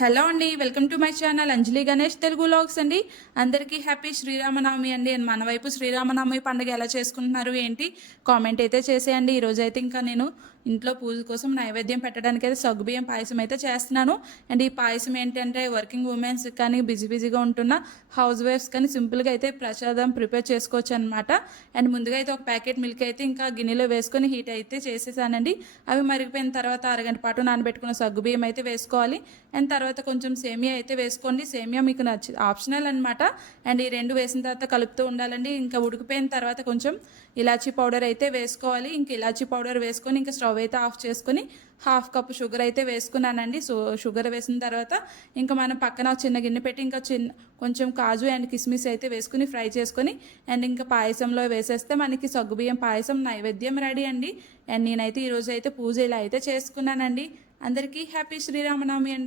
Hello అండి, welcome to my channel Anjali Ganesh Telugu vlogs అండి. అందరికీ హ్యాపీ శ్రీరామనవమి అండి. అండ్ మన వైపు శ్రీరామనవమి పండుగ ఎలా చేసుకుంటున్నారు ఏంటి కామెంట్ అయితే చేసేయండి. ఈరోజు అయితే ఇంకా నేను ఇంట్లో పూజ కోసం నైవేద్యం పెట్టడానికి అయితే సగ్గుబియ్యం పాయసం అయితే చేస్తున్నాను. అండ్ ఈ పాయసం ఏంటంటే వర్కింగ్ ఉమెన్స్ కానీ బిజీగా ఉంటున్న హౌస్ వైఫ్స్ కానీ సింపుల్గా అయితే ప్రసాదం ప్రిపేర్ చేసుకోవచ్చు అనమాట. అండ్ ముందుగా అయితే ఒక ప్యాకెట్ మిల్క్ అయితే ఇంకా గిన్నెలో వేసుకొని హీట్ అయితే చేసేసానండి. అవి మరిగిపోయిన తర్వాత అరగంట పాటు నానబెట్టుకున్న సగ్గుబియ్యం అయితే వేసుకోవాలి. అండ్ తర్వాత కొంచెం సేమియా అయితే వేసుకోండి. సేమియా మీకు ఆప్షనల్ అనమాట. అండ్ ఈ రెండు వేసిన తర్వాత కలుపుతూ ఉండాలండి. ఇంకా ఉడికిపోయిన తర్వాత కొంచెం ఇలాచీ పౌడర్ అయితే వేసుకోవాలి. ఇంక ఇలాచీ పౌడర్ వేసుకొని ఇంకా స్టవ్ అయితే ఆఫ్ చేసుకొని హాఫ్ కప్ షుగర్ అయితే వేసుకున్నానండి. సో షుగర్ వేసిన తర్వాత ఇంకా మనం పక్కన చిన్న గిన్నె పెట్టి ఇంకా కొంచెం కాజు అండ్ కిస్మిస్ అయితే వేసుకుని ఫ్రై చేసుకొని అండ్ ఇంకా పాయసంలో వేసేస్తే మనకి సగ్గుబియ్యం పాయసం నైవేద్యం రెడీ అండి. అండ్ నేనైతే ఈరోజు అయితే పూజ ఇలా అయితే చేసుకున్నానండి. అందరికీ హ్యాపీ శ్రీరామనవమి అండి.